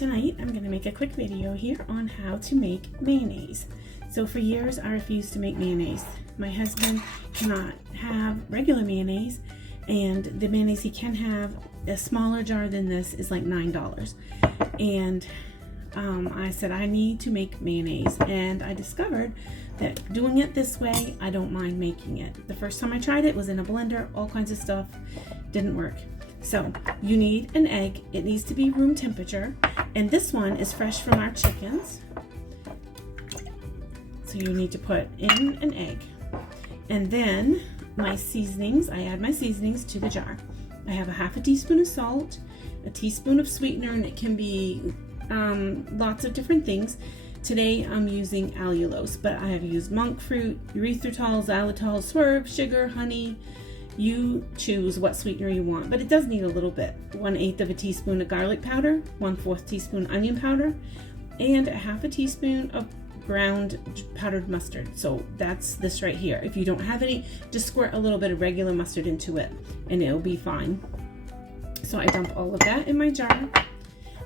Tonight I'm going to make a quick video here on how to make mayonnaise. So for years I refused to make mayonnaise. My husband cannot have regular mayonnaise, and the mayonnaise he can have, a smaller jar than this, is like $9. And I said I need to make mayonnaise, and I discovered that doing it this way, I don't mind making it. The first time I tried it was in a blender, all kinds of stuff, didn't work. So you need an egg. It needs to be room temperature, and this one is fresh from our chickens. So you need to put in an egg, and then my seasonings. I add my seasonings to the jar. I have a half a teaspoon of salt, a teaspoon of sweetener, and it can be lots of different things. Today I'm using allulose, but I have used monk fruit, erythritol, xylitol, swerve, sugar, honey. You choose what sweetener you want, but it does need a little bit. 1/8 of a teaspoon of garlic powder, 1/4 teaspoon onion powder, and a half a teaspoon of ground powdered mustard. So that's this right here. If you don't have any, just squirt a little bit of regular mustard into it and it'll be fine. So I dump all of that in my jar,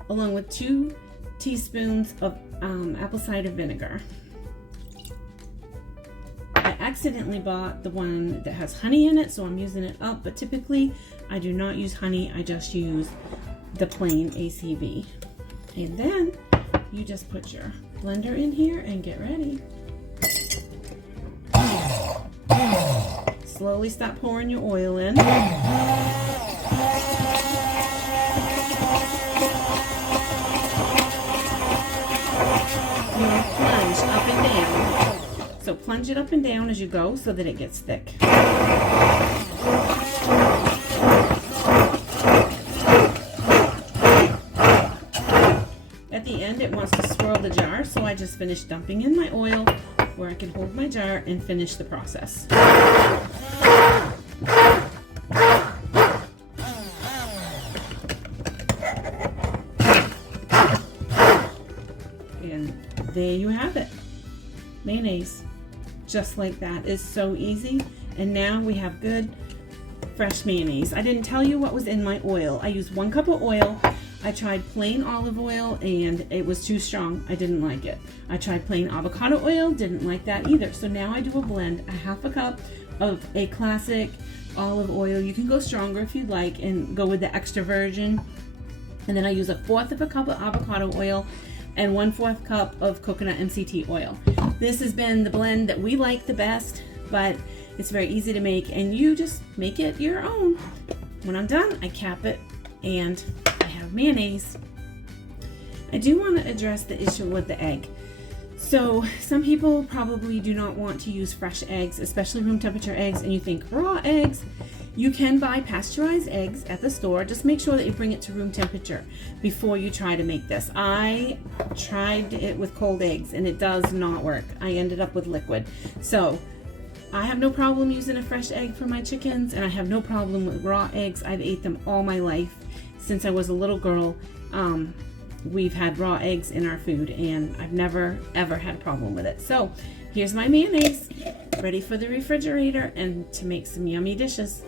along with 2 teaspoons of apple cider vinegar. I accidentally bought the one that has honey in it, so I'm using it up, but typically I do not use honey. I just use the plain ACV. And then you just put your blender in here and get ready. Slowly stop pouring your oil in. You plunge up and down. So plunge it up and down as you go so that it gets thick. At the end, it wants to swirl the jar, so I just finished dumping in my oil where I can hold my jar and finish the process. And there you have it. Mayonnaise. Just like that. It's so easy. And now we have good fresh mayonnaise. I didn't tell you what was in my oil. I used 1 cup of oil. I tried plain olive oil and it was too strong. I didn't like it. I tried plain avocado oil, didn't like that either. So now I do a blend, a half a cup of a classic olive oil. You can go stronger if you'd like and go with the extra virgin. And then I use 1/4 of a cup of avocado oil and 1/4 cup of coconut MCT oil. This has been the blend that we like the best, but it's very easy to make, and you just make it your own. When I'm done, I cap it and I have mayonnaise. I do want to address the issue with the egg. So some people probably do not want to use fresh eggs, especially room temperature eggs, and you think raw eggs. You can buy pasteurized eggs at the store. Just make sure that you bring it to room temperature before you try to make this. I tried it with cold eggs and it does not work. I ended up with liquid. So I have no problem using a fresh egg for my chickens, and I have no problem with raw eggs. I've ate them all my life. Since I was a little girl, we've had raw eggs in our food, and I've never ever had a problem with it. So here's my mayonnaise, ready for the refrigerator and to make some yummy dishes.